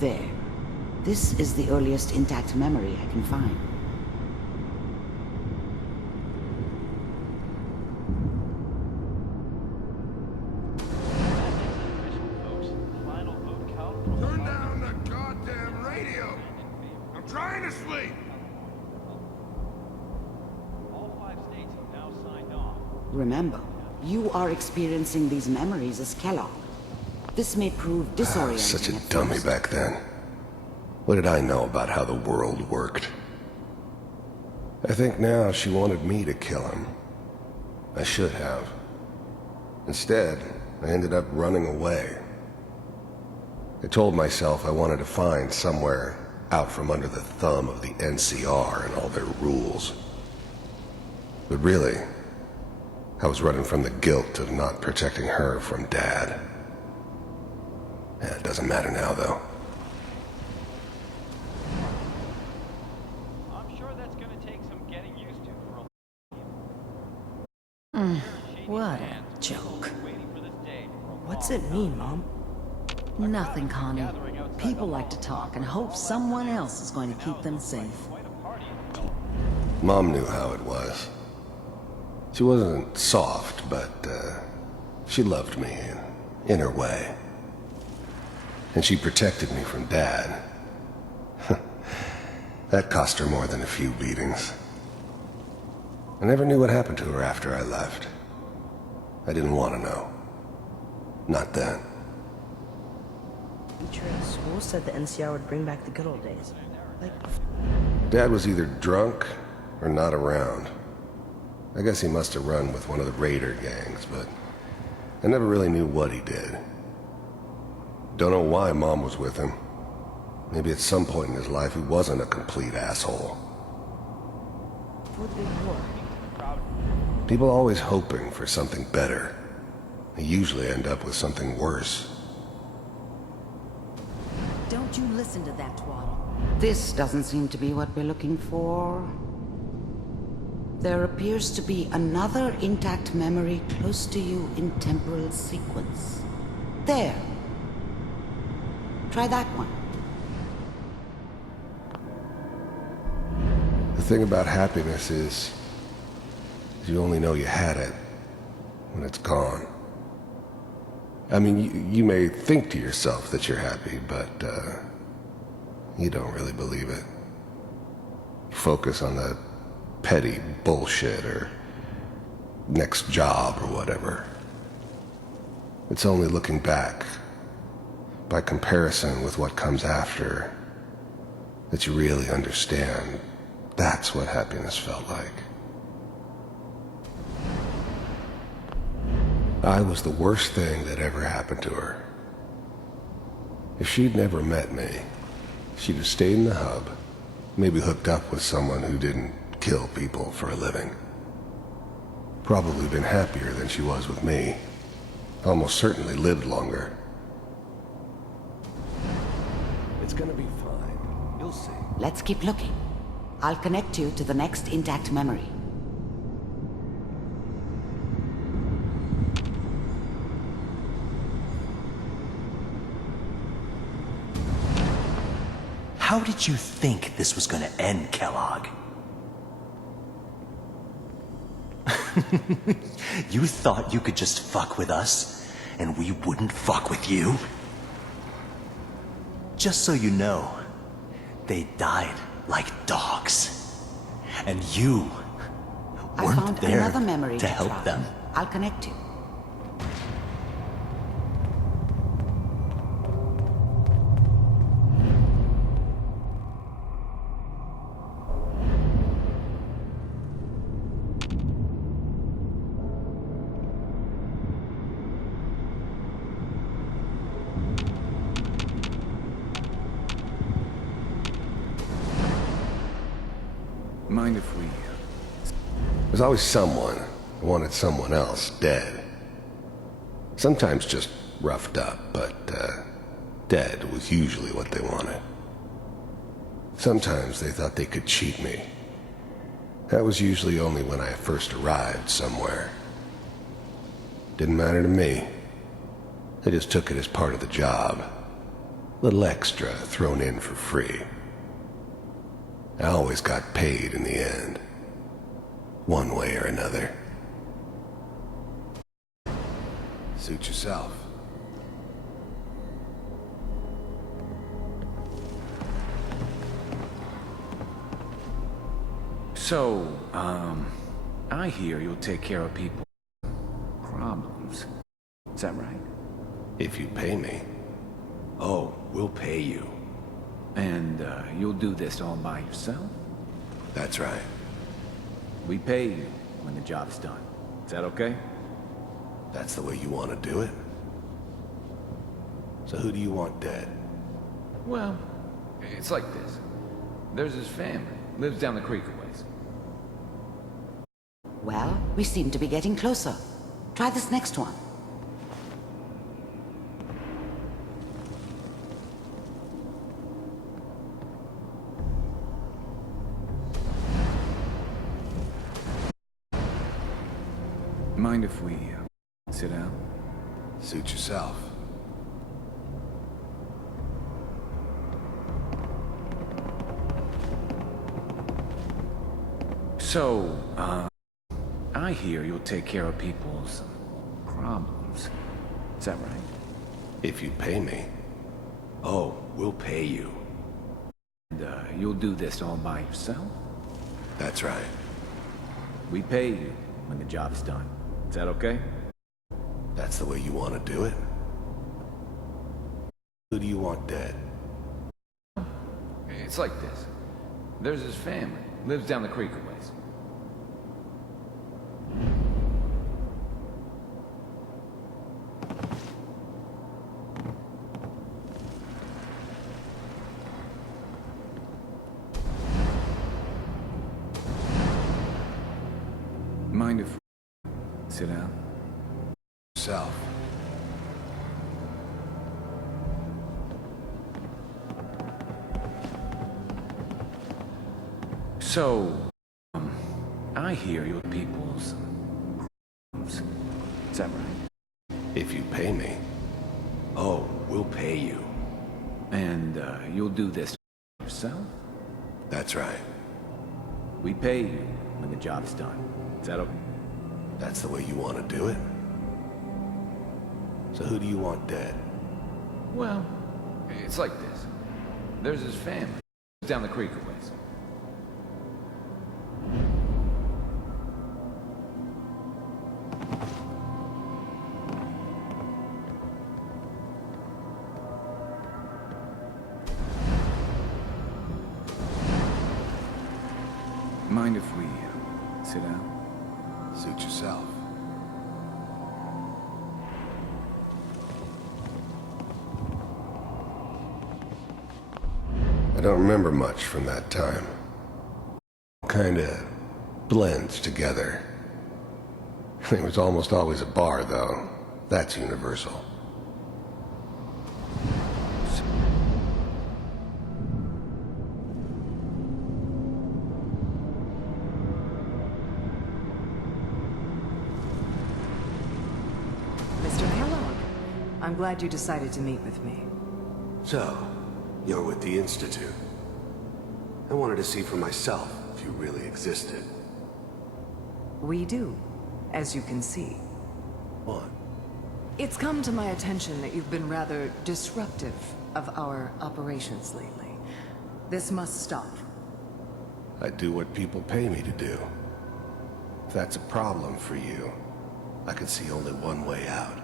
There. This is the earliest intact memory I can find. Turn down the goddamn radio! I'm trying to sleep! All 5 states have now signed off. Remember, you are experiencing these memories as Kellogg. This may prove disorienting. Such a dummy back then. What did I know about how the world worked? I think now she wanted me to kill him. I should have. Instead, I ended up running away. I told myself I wanted to find somewhere out from under the thumb of the NCR and all their rules. But really, I was running from the guilt of not protecting her from Dad. It doesn't matter now, though. I'm sure that's gonna take some getting used to for What a joke. waiting for this day for a What's long it mean, Mom? Nothing, Connie. People like to talk and hope someone else is going to keep them safe. quite a party in Philly. Mom knew how it was. She wasn't soft, but she loved me in her way. And she protected me from Dad. That cost her more than a few beatings. I never knew what happened to her after I left. I didn't want to know. Not then. Teacher at school said the NCR would bring back the good old days. Like, Dad was either drunk or not around. I guess he must have run with one of the raider gangs, but I never really knew what he did. Don't know why Mom was with him. Maybe at some point in his life he wasn't a complete asshole. for the big war. People always hoping for something better. They usually end up with something worse. Don't you listen to that twaddle. This doesn't seem to be what we're looking for. There appears to be another intact memory close to you in temporal sequence. There. Try that one. The thing about happiness is you only know you had it when it's gone. I mean, you may think to yourself that you're happy, but you don't really believe it. You focus on the petty bullshit or next job or whatever. It's only looking back, by comparison with what comes after, that you really understand that's what happiness felt like. I was the worst thing that ever happened to her. If she'd never met me, she'd have stayed in the hub, maybe hooked up with someone who didn't kill people for a living. Probably been happier than she was with me. Almost certainly lived longer. It's gonna be fine. You'll see. Let's keep looking. I'll connect you to the next intact memory. How did you think this was gonna end, Kellogg? You thought you could just fuck with us, and we wouldn't fuck with you? Just so you know, they died like dogs. And you I weren't found there another memory to help try. them. I'll connect you. Mind if we... There's always someone who wanted someone else dead. Sometimes just roughed up, but dead was usually what they wanted. Sometimes they thought they could cheat me. That was usually only when I first arrived somewhere. Didn't matter to me. They just took it as part of the job. Little extra thrown in for free. I always got paid in the end. One way or another. Suit yourself. So, I hear you'll take care of people's problems. Is that right? If you pay me. Oh, we'll pay you. And, you'll do this all by yourself? That's right. We pay you when the job's done. Is that okay? That's the way you want to do it? So who do you want dead? Well, it's like this. There's his family. Lives down the creek a ways. Well, we seem to be getting closer. Try this next one. Mind if we sit down? Suit yourself. So, I hear you'll take care of people's problems. Is that right? If you pay me. Oh, we'll pay you. And, you'll do this all by yourself? That's right. We pay you when the job's done. Is that okay? That's the way you want to do it? Who do you want dead? It's like this. There's his family. Lives down the creek a ways. Mind if we sit down? Yourself. So, I hear your people's problems. Is that right? If you pay me. Oh, we'll pay you. And, you'll do this yourself? That's right. We pay you when the job's done. Is that okay? That's the way you want to do it? So who do you want dead? Well, it's like this. There's his family. Lives down the creek a ways. Mind if we sit down? Suit yourself. I don't remember much from that time. Kinda blends together. It was almost always a bar, though. That's universal. Mr. Kellogg, I'm glad you decided to meet with me. So, you're with the Institute. I wanted to see for myself if you really existed. We do, as you can see. What? It's come to my attention that you've been rather disruptive of our operations lately. This must stop. I do what people pay me to do. If that's a problem for you, I can see only one way out.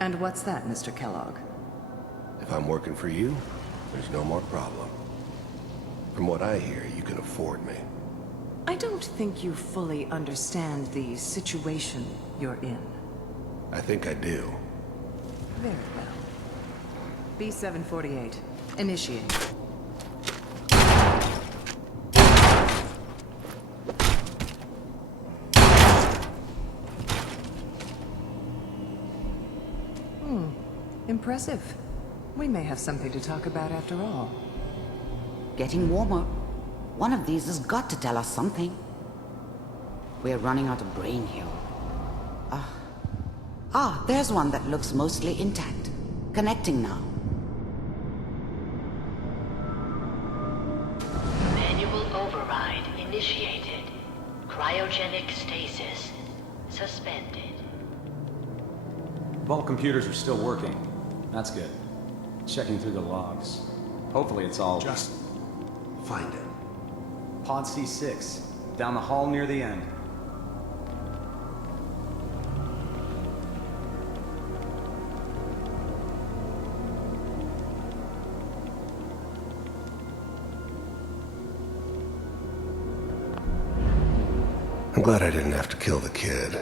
And what's that, Mr. Kellogg? If I'm working for you, there's no more problem. From what I hear, you can afford me. I don't think you fully understand the situation you're in. I think I do. Very well. B-748. Initiate. Impressive. We may have something to talk about after all. Getting warmer. One of these has got to tell us something. We're running out of brain here. There's one that looks mostly intact. Connecting now. initiated. Cryogenic stasis suspended. Vault computers are still working. That's good. Checking through the logs. Hopefully it's all... Just find it. Pod C6. Down the hall near the end. I'm glad I didn't have to kill the kid.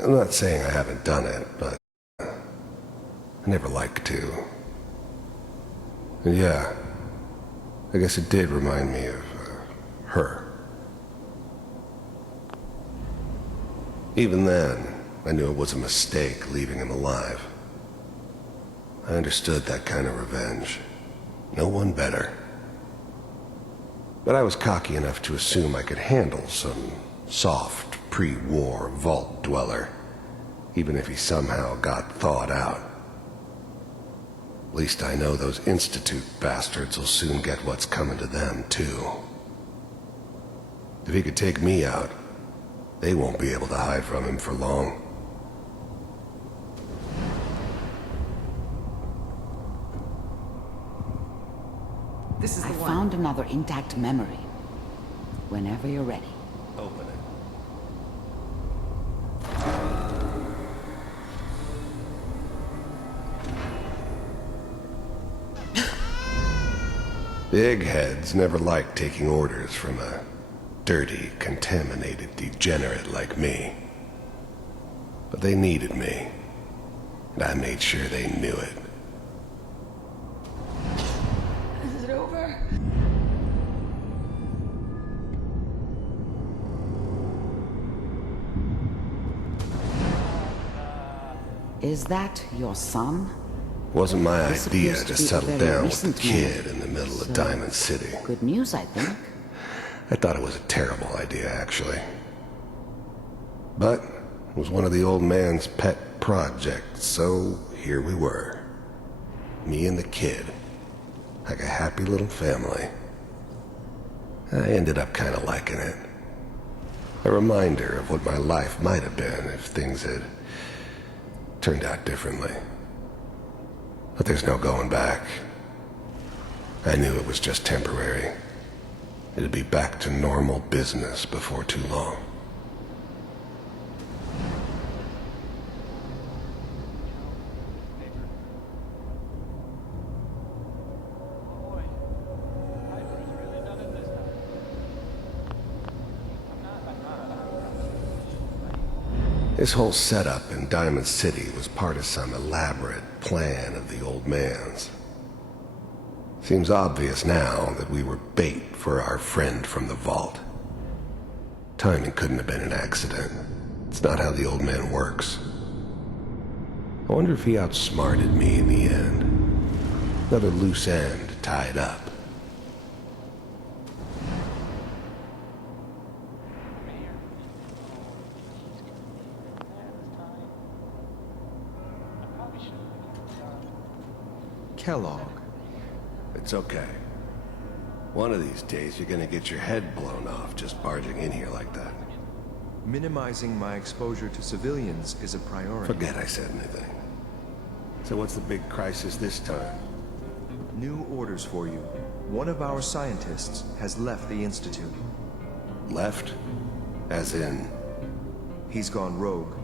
I'm not saying I haven't done it, but I never like to. And yeah, I guess it did remind me of her. Even then, I knew it was a mistake leaving him alive. I understood that kind of revenge. No one better. But I was cocky enough to assume I could handle some soft, pre-war vault dweller, even if he somehow got thawed out. At least I know those Institute bastards will soon get what's coming to them, too. If he could take me out, they won't be able to hide from him for long. This is the I one. found another intact memory. Whenever you're ready. Open it. Big heads never liked taking orders from a dirty, contaminated degenerate like me. But they needed me, and I made sure they knew it. Is it over? Is that your son? Wasn't my This idea appears to to be a settle very down with the recent kid memory. in the middle of So, Diamond City. Good news, I think. I thought it was a terrible idea, actually. But it was one of the old man's pet projects, so here we were. Me and the kid. Like a happy little family. I ended up kind of liking it. A reminder of what my life might have been if things had turned out differently. But there's no going back. I knew it was just temporary. It'd be back to normal business before too long. Boy, Piper's really done it this time. This whole setup in Diamond City was part of some elaborate plan of the old man's. Seems obvious now that we were bait for our friend from the vault. Timing couldn't have been an accident. It's not how the old man works. I wonder if he outsmarted me in the end. Another loose end tied up. Kellogg. It's okay. One of these days you're gonna get your head blown off just barging in here like that. Minimizing my exposure to civilians is a priority. Forget I said anything. So what's the big crisis this time? New orders for you. One of our scientists has left the Institute. Left? As in... He's gone rogue.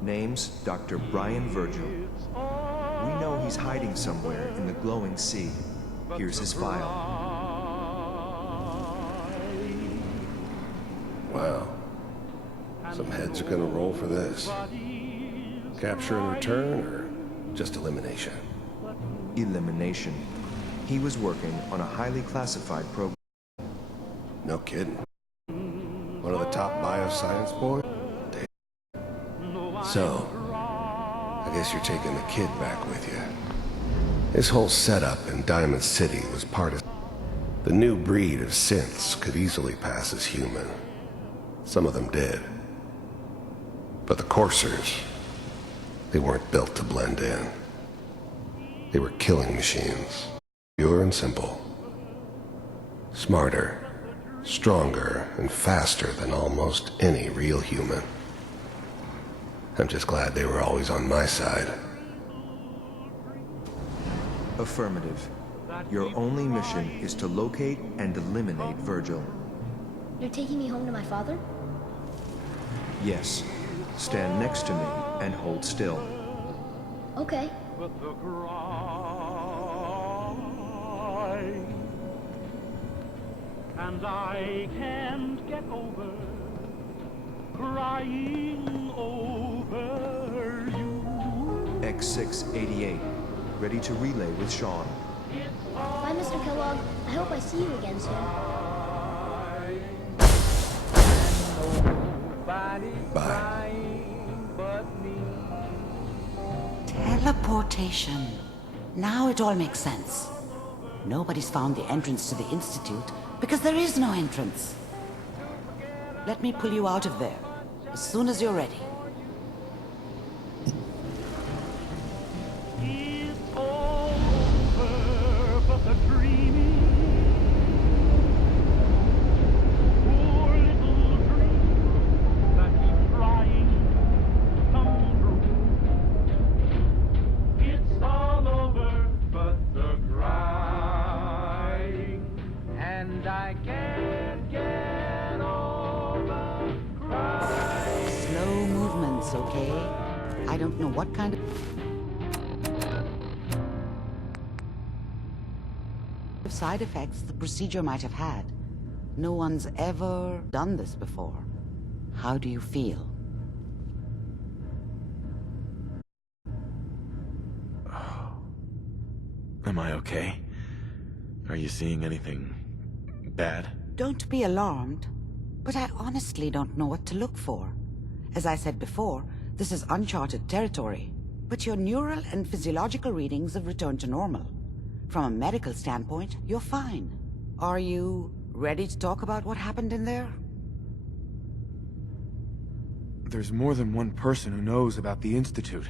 Name's Dr. Brian Virgil. We know he's hiding somewhere in the glowing sea. Here's his file. Wow. Some heads are gonna roll for this. Capture and return, or just elimination? Elimination. He was working on a highly classified program. No kidding. One of the top bioscience boys? Damn. So, I guess you're taking the kid back with you. This whole setup in Diamond City was part of... The new breed of synths could easily pass as human. Some of them did. But the coursers, they weren't built to blend in. They were killing machines. Pure and simple. Smarter, Stronger and faster than almost any real human. I'm just glad they were always on my side. Affirmative. Your only mission is to locate and eliminate Virgil. You're taking me home to my father? Yes. Stand next to me and hold still. Okay. And I can't get over crying over you. X688. Ready to relay with Sean. Bye, Mr. Kellogg. I hope I see you again soon. Bye. Teleportation. Now it all makes sense. Nobody's found the entrance to the Institute because there is no entrance. Let me pull you out of there as soon as you're ready. It's all over, but the dreaming. Poor little dream that keeps trying to come true. It's all over, but the crying. And I can't get over crying. Slow movements, okay? I don't know what kind of side effects the procedure might have had. No one's ever done this before. How do you feel? Am I okay? Are you seeing anything bad? Don't be alarmed, but I honestly don't know what to look for. As I said before, this is uncharted territory, but your neural and physiological readings have returned to normal. From a medical standpoint, you're fine. Are you ready to talk about what happened in there? There's more than one person who knows about the Institute.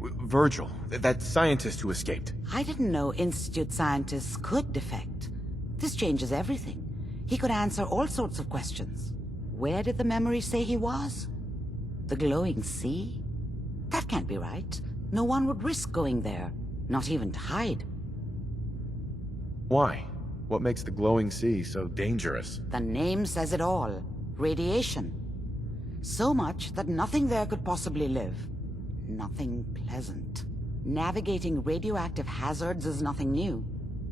Virgil, that scientist who escaped. I didn't know Institute scientists could defect. This changes everything. He could answer all sorts of questions. Where did the memory say he was? The glowing sea? That can't be right. No one would risk going there, not even to hide. Why? What makes the glowing sea so dangerous? The name says it all. Radiation. So much that nothing there could possibly live. Nothing pleasant. Navigating radioactive hazards is nothing new.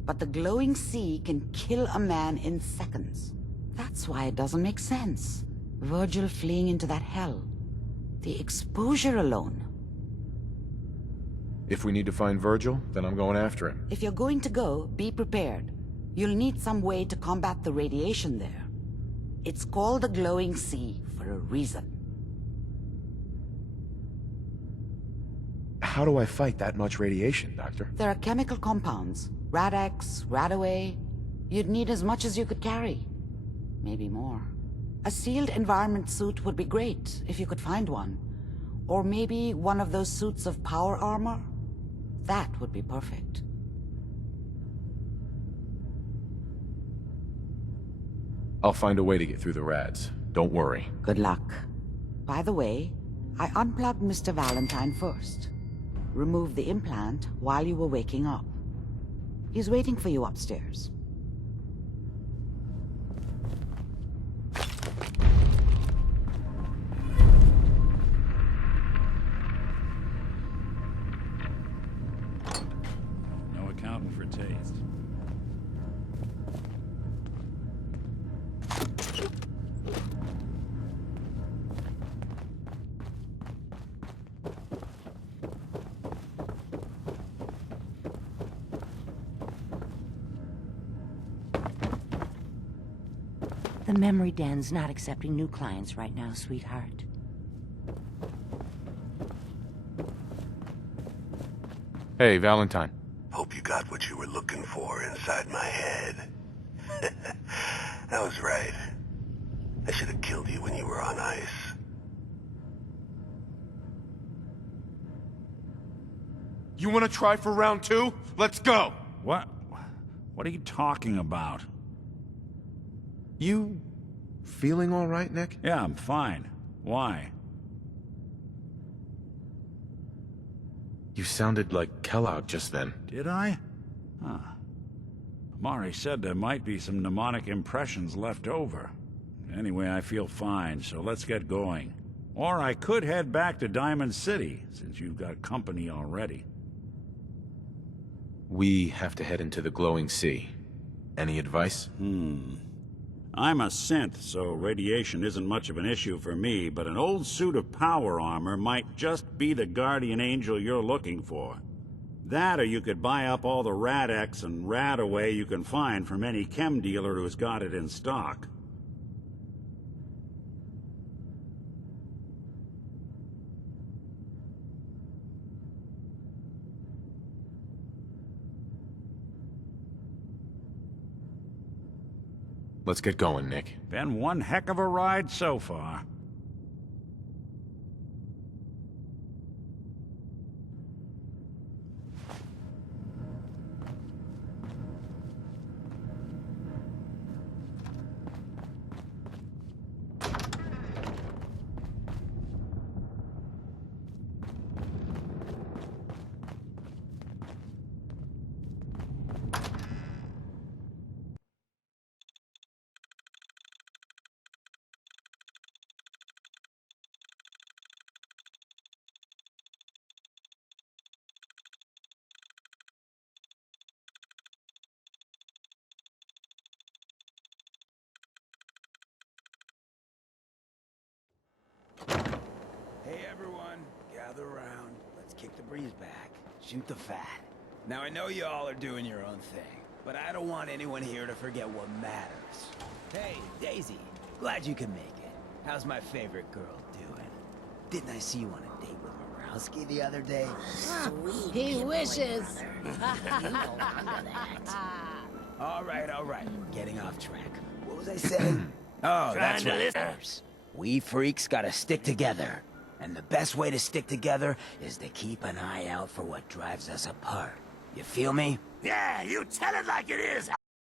But the glowing sea can kill a man in seconds. That's why it doesn't make sense. Virgil fleeing into that hell. The exposure alone. If we need to find Virgil, then I'm going after him. If you're going to go, be prepared. You'll need some way to combat the radiation there. It's called the glowing sea for a reason. How do I fight that much radiation, Doctor? There are chemical compounds. Rad-X, Radaway. You'd need as much as you could carry. Maybe more. A sealed environment suit would be great, if you could find one. Or maybe one of those suits of power armor? That would be perfect. I'll find a way to get through the rads. Don't worry. Good luck. By the way, I unplugged Mr. Valentine first. Removed the implant while you were waking up. He's waiting for you upstairs. No accounting for taste. The memory den's not accepting new clients right now, sweetheart. Hey, Valentine. Hope you got what you were looking for inside my head. I was right. I should have killed you when you were on ice. You want to try for round 2? Let's go! What? What are you talking about? You feeling all right, Nick? Yeah, I'm fine. Why? You sounded like Kellogg just then. Did I? Huh. Mari said there might be some mnemonic impressions left over. Anyway, I feel fine, so let's get going. Or I could head back to Diamond City, since you've got company already. We have to head into the glowing sea. Any advice? I'm a synth, so radiation isn't much of an issue for me, but an old suit of power armor might just be the guardian angel you're looking for. That, or you could buy up all the Rad-X and Rad-Away you can find from any chem dealer who's got it in stock. Let's get going, Nick. Been one heck of a ride so far. Hey everyone, gather around. Let's kick the breeze back. Shoot the fat. Now I know you all are doing your own thing, but I don't want anyone here to forget what matters. Hey, Daisy, glad you could make it. How's my favorite girl doing? Didn't I see you on a date with Morowski the other day? Sweet. He wishes. All right, we're getting off track. What was I saying? Oh, that's right. We freaks gotta stick together. And the best way to stick together is to keep an eye out for what drives us apart. You feel me? Yeah, you tell it like it is.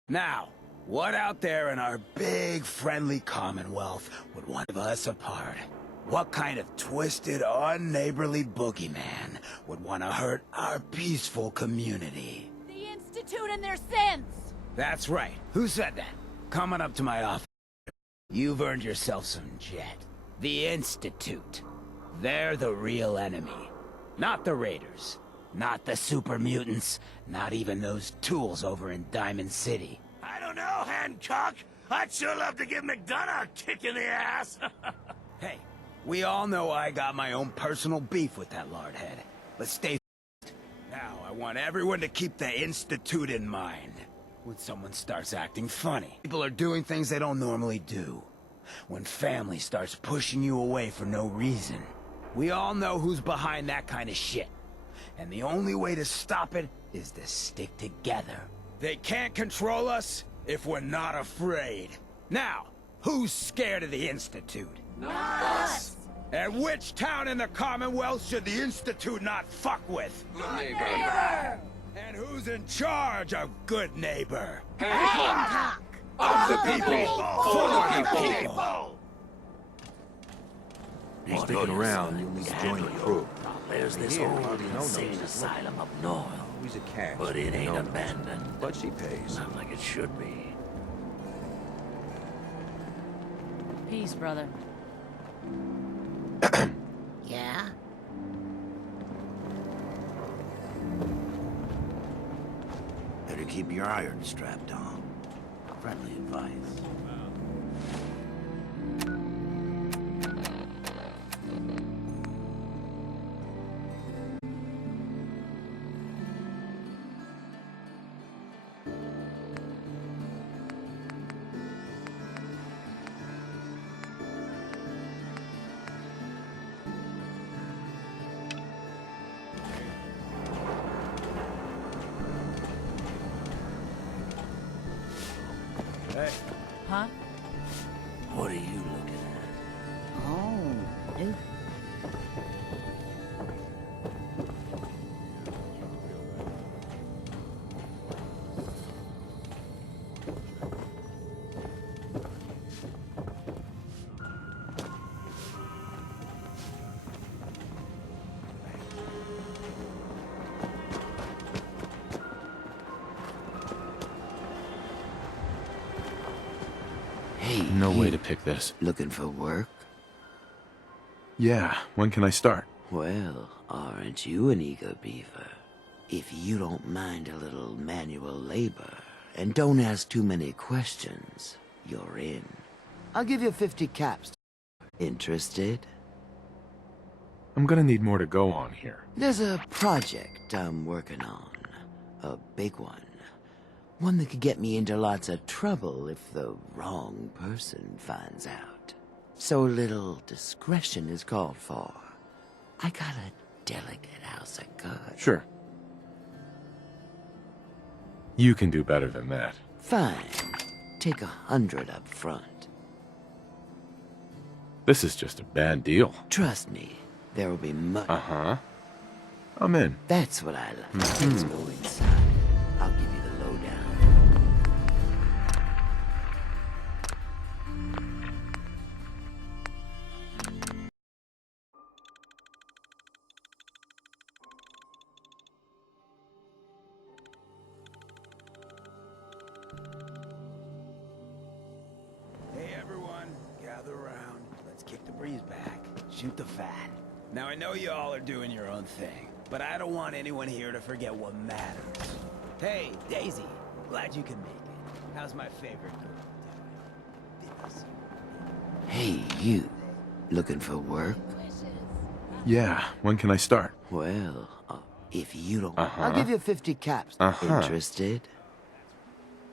Now, what out there in our big, friendly Commonwealth would want us apart? What kind of twisted, unneighborly boogeyman would want to hurt our peaceful community? The Institute and their sins. That's right. Who said that? Coming up to my office. You've earned yourself some jet. The Institute. They're the real enemy. Not the Raiders. Not the super mutants. Not even those tools over in Diamond City. I don't know, Hancock. I'd sure love to give McDonough a kick in the ass. Hey, we all know I got my own personal beef with that lardhead. Let's stay now, I want everyone to keep the Institute in mind. When someone starts acting funny, people are doing things they don't normally do. When family starts pushing you away for no reason. We all know who's behind that kind of shit. And the only way to stop it is to stick together. They can't control us if we're not afraid. Now, who's scared of the Institute? Not us! And which town in the Commonwealth should the Institute not fuck with? Neighbor! And who's in charge of good neighbor? Hancock! Of the people! For the people! Sticking around, you'll need to join the crew. There's this old insane asylum up north. He's a cat. But it ain't abandoned. But she pays. Not like it should be. Peace, brother. Yeah? Better keep your iron strapped on. Friendly advice. Hey. Huh? What are you looking at? Oh, dude. Hey, no way to pick this. Looking for work? Yeah, when can I start? Well, aren't you an eager beaver? If you don't mind a little manual labor, and don't ask too many questions, you're in. I'll give you 50 caps. Interested? I'm gonna need more to go on here. There's a project I'm working on. A big one. One that could get me into lots of trouble if the wrong person finds out. So little discretion is called for. I got a delicate house of cards. Sure. You can do better than that. Fine. Take 100 up front. This is just a bad deal. Trust me, there will be much. Uh-huh. I'm in. That's what I like. Let's go inside. I'll give you the lowdown. Hey everyone, gather around. Let's kick the breeze back. Shoot the fat. Now I know you all are doing your own thing, but I don't want anyone here to forget what matters. Hey, Daisy, glad you can make it. How's my favorite girl doing? Hey, you. Looking for work? Yeah, when can I start? Well, if you don't... Uh-huh. I'll give you 50 caps. Uh-huh. Interested?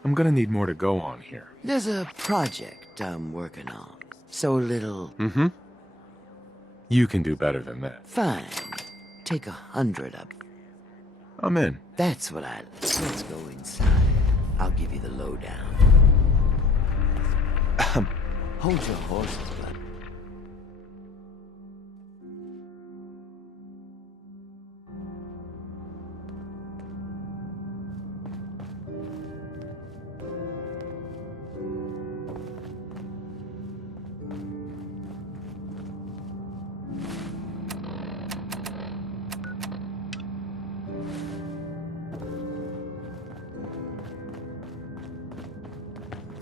I'm gonna need more to go on here. There's a project I'm working on. So little... Mm-hmm. You can do better than that. Fine. Take 100 up. I'm in. That's what I... Let's go inside. I'll give you the lowdown. Hold your horses, bud.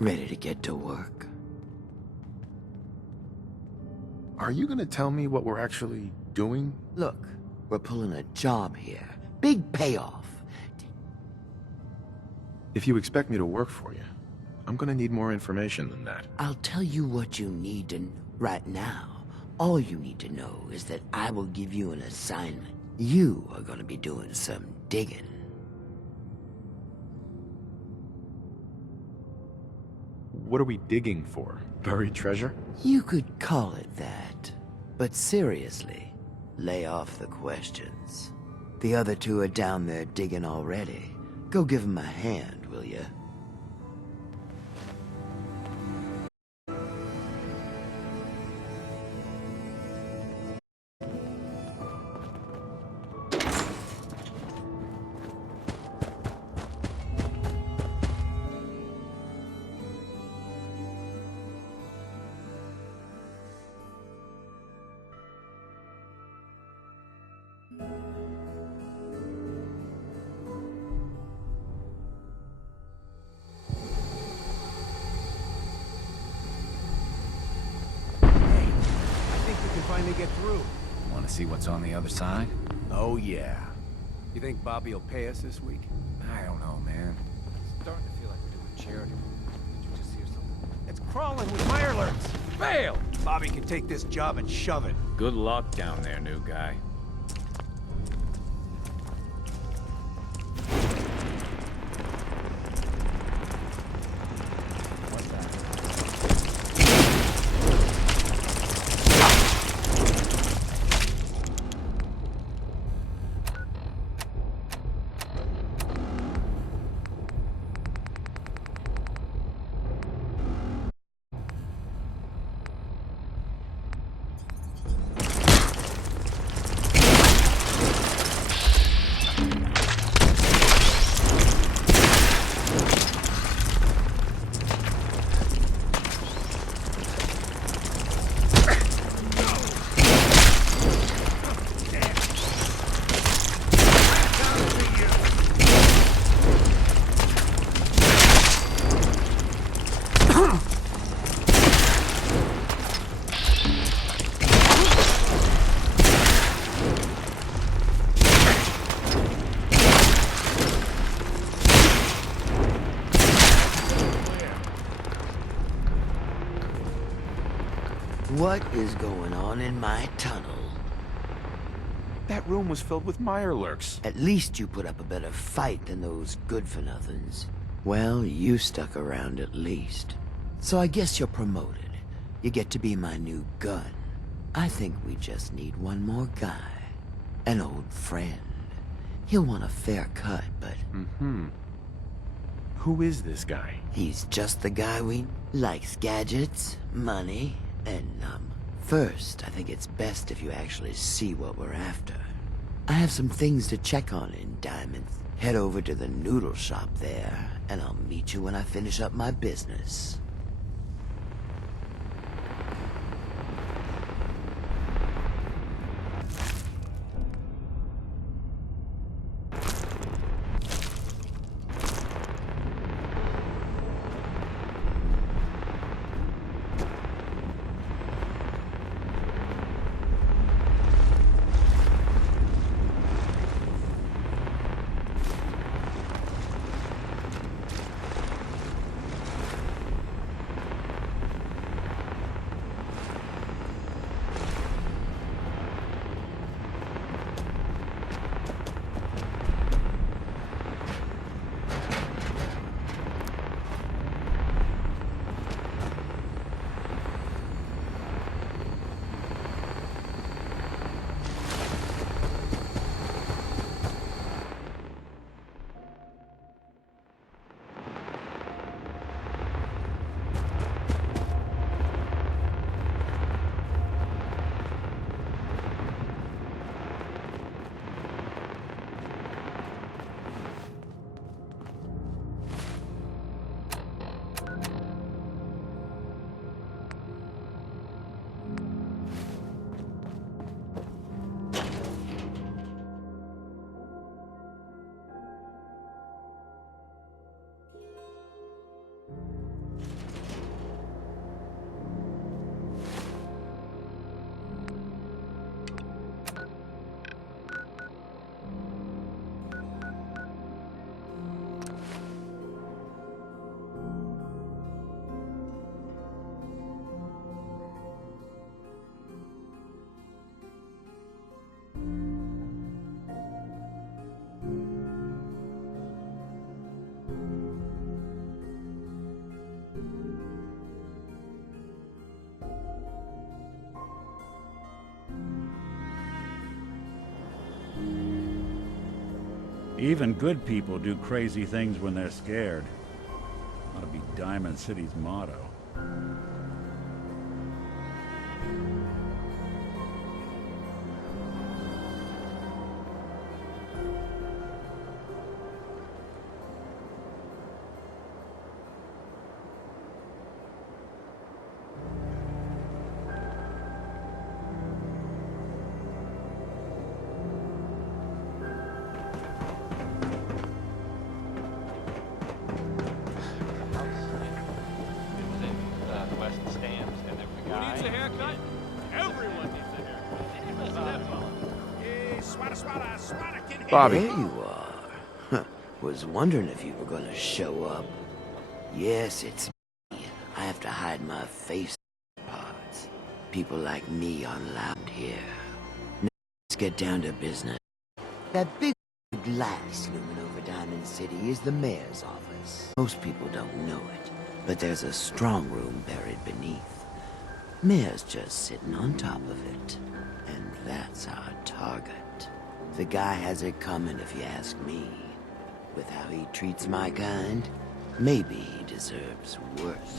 Ready to get to work? Are you gonna tell me what we're actually doing? Look, we're pulling a job here. Big payoff. If you expect me to work for you, I'm gonna need more information than that. I'll tell you what you need to know right now. All you need to know is that I will give you an assignment. You are gonna be doing some digging. What are we digging for? Buried treasure? You could call it that. But seriously, lay off the questions. The other two are down there digging already. Go give them a hand, will you? Finally get through. Want to see what's on the other side? Oh yeah. You think Bobby will pay us this week? I don't know, man. It's starting to feel like we're doing charity. Did you just hear something? It's crawling with fire alerts. Fail! Bobby can take this job and shove it. Good luck down there, new guy. What is going on in my tunnel? That room was filled with Mirelurks. At least you put up a better fight than those good-for-nothings. Well, you stuck around at least. So I guess you're promoted. You get to be my new gun. I think we just need one more guy. An old friend. He'll want a fair cut, but... Who is this guy? He's just the guy we... likes gadgets, money, and, first, I think it's best if you actually see what we're after. I have some things to check on in Diamond. Head over to the noodle shop there, and I'll meet you when I finish up my business. Even good people do crazy things when they're scared. Ought to be Diamond City's motto. Bobby. There you are. Was wondering if you were gonna show up. Yes, it's me. I have to hide my face parts. People like me aren't allowed here. Now let's get down to business. That big glass looming over Diamond City is the mayor's office. Most people don't know it, but there's a strong room buried beneath. Mayor's just sitting on top of it. And that's our target. The guy has it coming if you ask me. With how he treats my kind, maybe he deserves worse.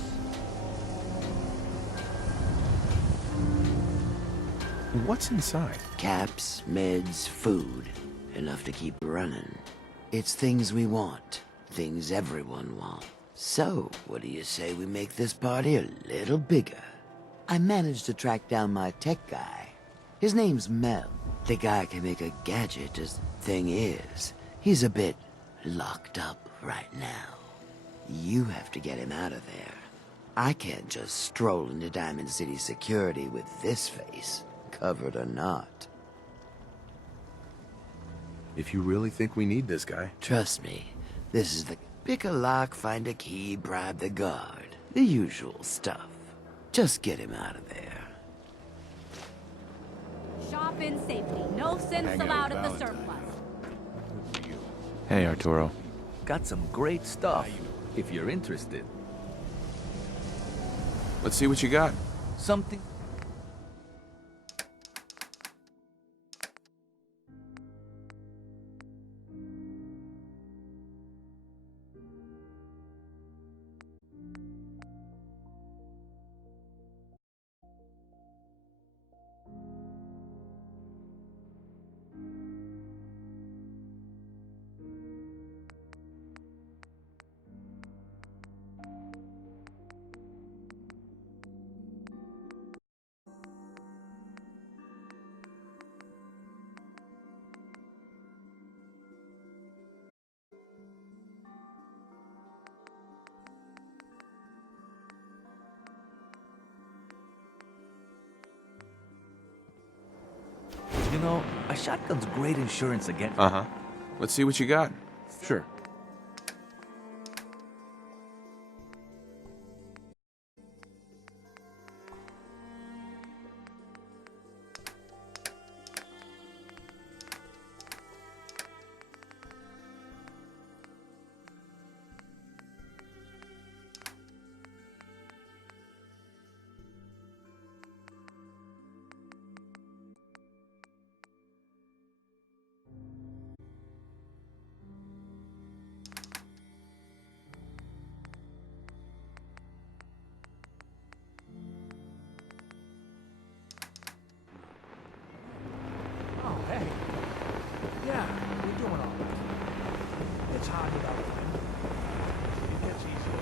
What's inside? Caps, meds, food. Enough to keep running. It's things we want. Things everyone wants. So, what do you say we make this party a little bigger? I managed to track down my tech guy. His name's Mel. The guy can make a gadget. As thing is, he's a bit locked up right now. You have to get him out of there. I can't just stroll into Diamond City security with this face, covered or not. If you really think we need this guy. Trust me, this is the pick a lock, find a key, bribe the guard. The usual stuff. Just get him out of there. Drop in safety. No sins allowed at the surplus. Hey, Arturo. Got some great stuff, if you're interested. Let's see what you got. Something... You know, a shotgun's great insurance against... Uh-huh. Let's see what you got. Sure. Oh, hey. Yeah, we're doing all right. It's hard without a friend. It gets easier.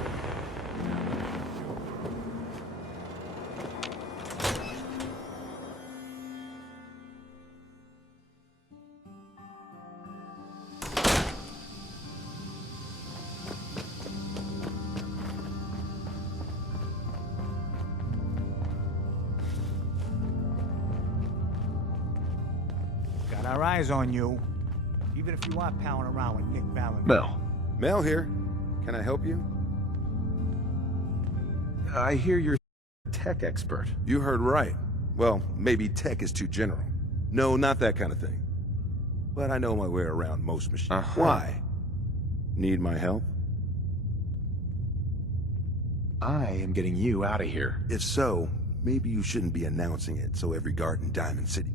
Got our eyes on you. Even if you are palling around with Nick Valen. Mel here. Can I help you? I hear you're a tech expert. You heard right. Well, maybe tech is too general. No, not that kind of thing. But I know my way around most machines. Why? Need my help? I am getting you out of here. If so, maybe you shouldn't be announcing it so every guard in Diamond City.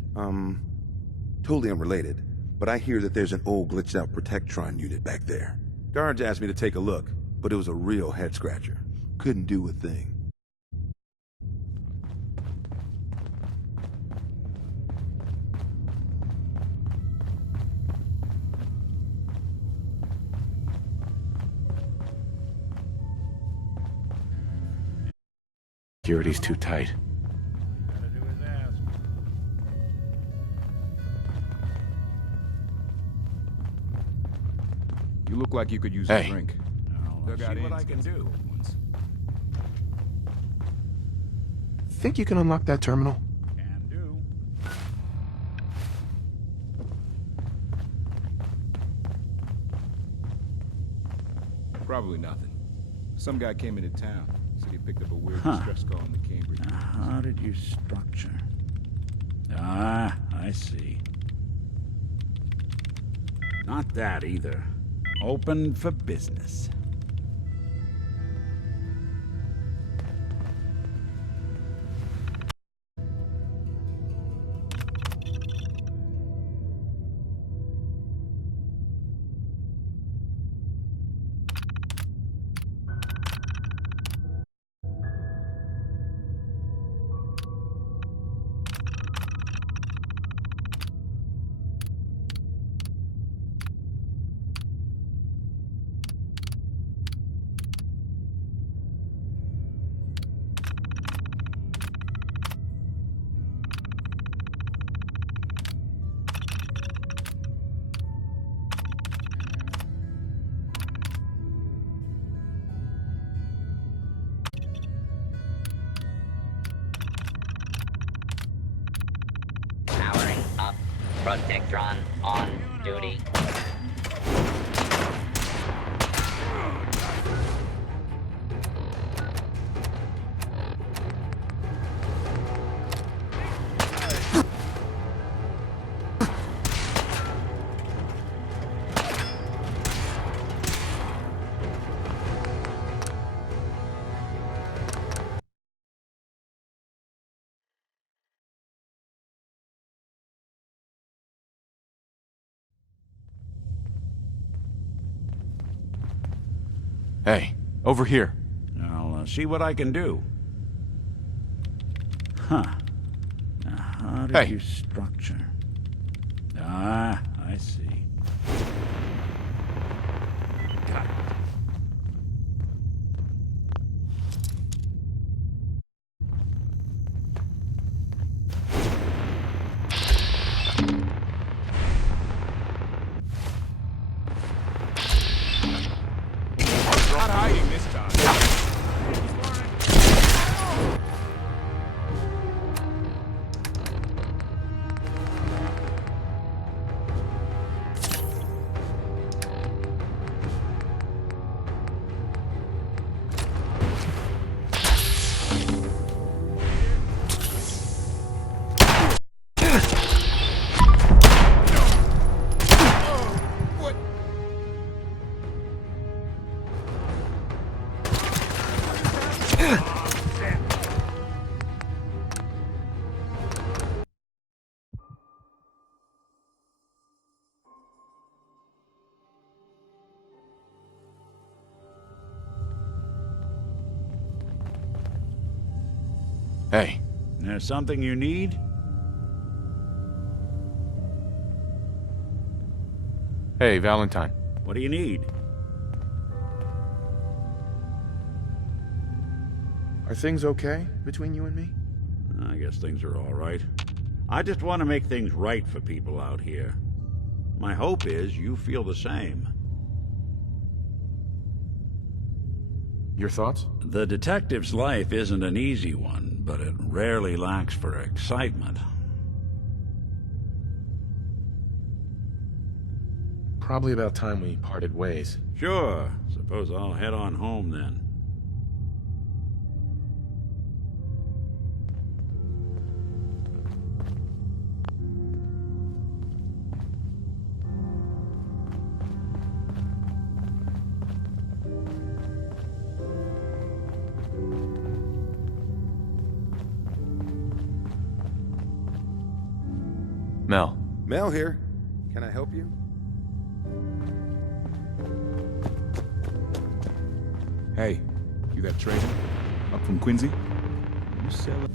Totally unrelated, but I hear that there's an old glitched out Protectron unit back there. Guards asked me to take a look, but it was a real head-scratcher. Couldn't do a thing. Security's too tight. You look like you could use Hey. a drink. I'll see what I can do. Think you can unlock that terminal? Can do. Probably nothing. Some guy came into town. Said he picked up a weird Huh. distress call in the Cambridge. How did you structure? Ah, I see. Not that either. Open for business. Powering up. Protectron on duty. Hey, over here. I'll see what I can do. Huh. Now, how did you structure? Ah, I see. Got it. Not hiding this time. Hey. There's something you need? Hey, Valentine. What do you need? Are things okay between you and me? I guess things are all right. I just want to make things right for people out here. My hope is you feel the same. Your thoughts? The detective's life isn't an easy one, but it rarely lacks for excitement. Probably about time we parted ways. Sure. Suppose I'll head on home then. Mel. Mel here. Can I help you? Hey, you that trader? Up from Quincy? You sell it?